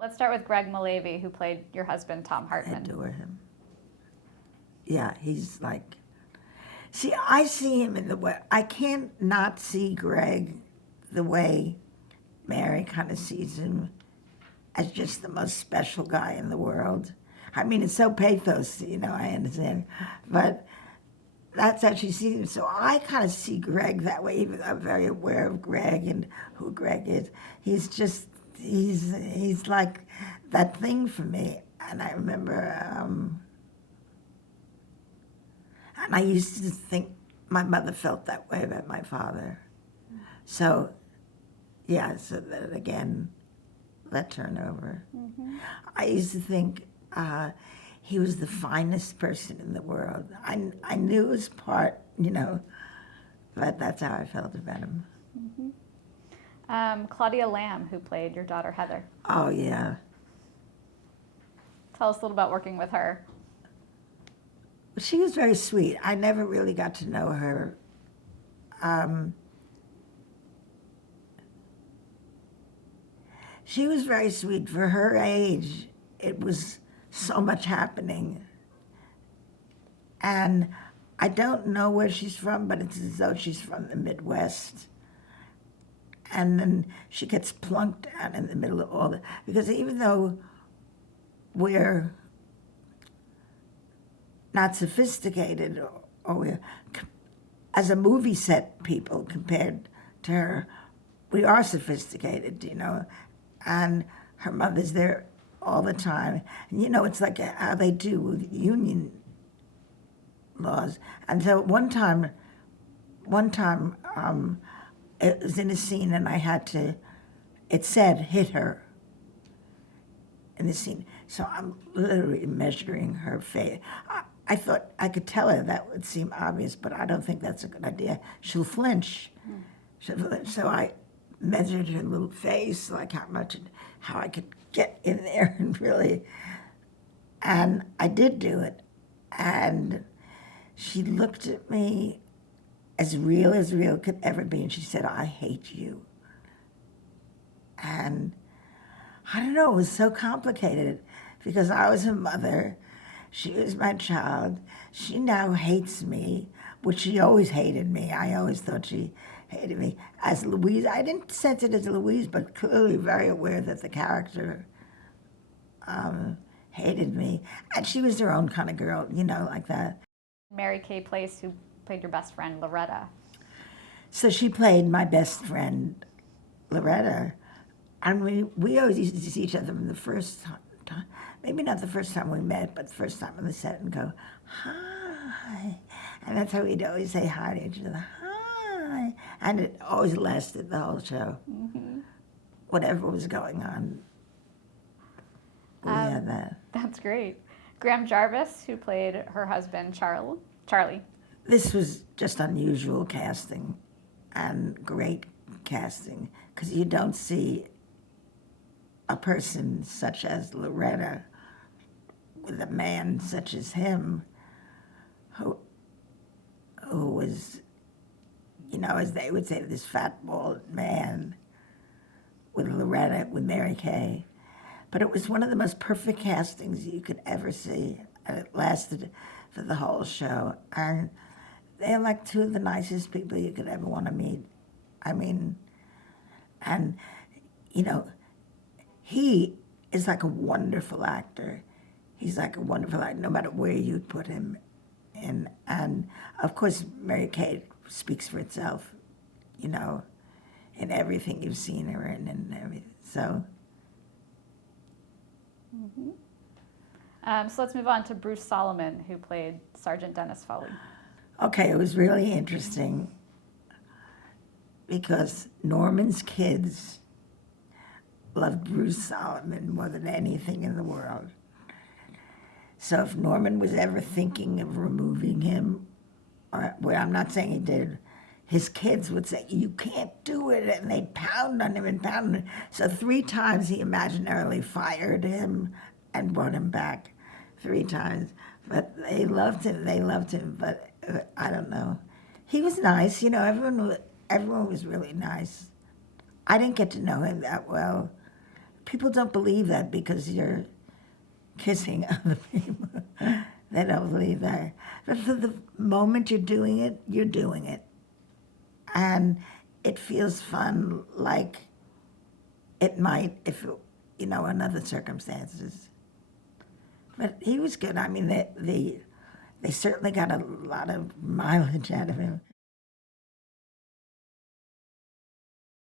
Let's start with Greg Malavy, who played your husband, Tom I Hartman. adore him. Yeah, he's like, see, I see him in the way, I can't not see Greg the way Mary kind of sees him as just the most special guy in the world. I mean, it's so pathos, I understand. But that's how she sees him. So I kind of see Greg that way, even though I'm very aware of Greg and who Greg is. He's just, he's like that thing for me. And I remember, and I used to think my mother felt that way about my father. So, yeah, so that again, that turnover. Mm-hmm. I used to think he was the finest person in the world. I knew his part, but that's how I felt about him. Mm-hmm. Claudia Lamb, who played your daughter, Heather. Oh, yeah. Tell us a little about working with her. She was very sweet. I never really got to know her. She was very sweet. For her age, it was so much happening. And I don't know where she's from, but it's as though she's from the Midwest. And then she gets plunked out in the middle of all the, because even though we're not sophisticated, or we're, as a movie set people compared to her, we are sophisticated, and her mother's there all the time. And it's like how they do with union laws. And so one time, it was in a scene and I had to, it said, hit her in the scene. So I'm literally measuring her face. I thought I could tell her that would seem obvious, but I don't think that's a good idea. She'll flinch. So I measured her little face, like how I could get in there and really, and I did do it. And she looked at me as real could ever be, and she said, "I hate you." And I don't know, it was so complicated because I was her mother, she was my child, she now hates me, which she always hated me. I always thought she hated me. As Louise, I didn't sense it as Louise, but clearly very aware that the character hated me. And she was her own kind of girl, like that. Mary Kay Place, who played your best friend, Loretta. So she played my best friend, Loretta. And we always used to see each other from the first time, maybe not the first time we met, but the first time on the set and go, "Hi." And that's how we'd always say hi to each other, "Hi." And it always lasted the whole show. Mm-hmm. Whatever was going on, we had that. That's great. Graham Jarvis, who played her husband, Charlie. This was just unusual casting and great casting because you don't see a person such as Loretta with a man such as him who was, as they would say, this fat, bald man with Loretta, with Mary Kay. But it was one of the most perfect castings you could ever see, and it lasted for the whole show. And they're like two of the nicest people you could ever want to meet. I mean, and, he is like a wonderful actor. He's like a wonderful actor, no matter where you'd put him in. And, of course, Mary Kay speaks for itself, in everything you've seen her in and everything. So... Mm-hmm. So let's move on to Bruce Solomon, who played Sergeant Dennis Foley. Okay, it was really interesting because Norman's kids loved Bruce Solomon more than anything in the world. So if Norman was ever thinking of removing him, well, I'm not saying he did, his kids would say, "You can't do it," and they'd pound on him and pound on him. So 3 times he imaginarily fired him and brought him back 3 times. But they loved him, but I don't know. He was nice, everyone was really nice. I didn't get to know him that well. people don't believe that because you're kissing other people. They don't believe that. But for the moment you're doing it, you're doing it. And it feels fun like it might if, in other circumstances. But he was good. I mean, they certainly got a lot of mileage out of him.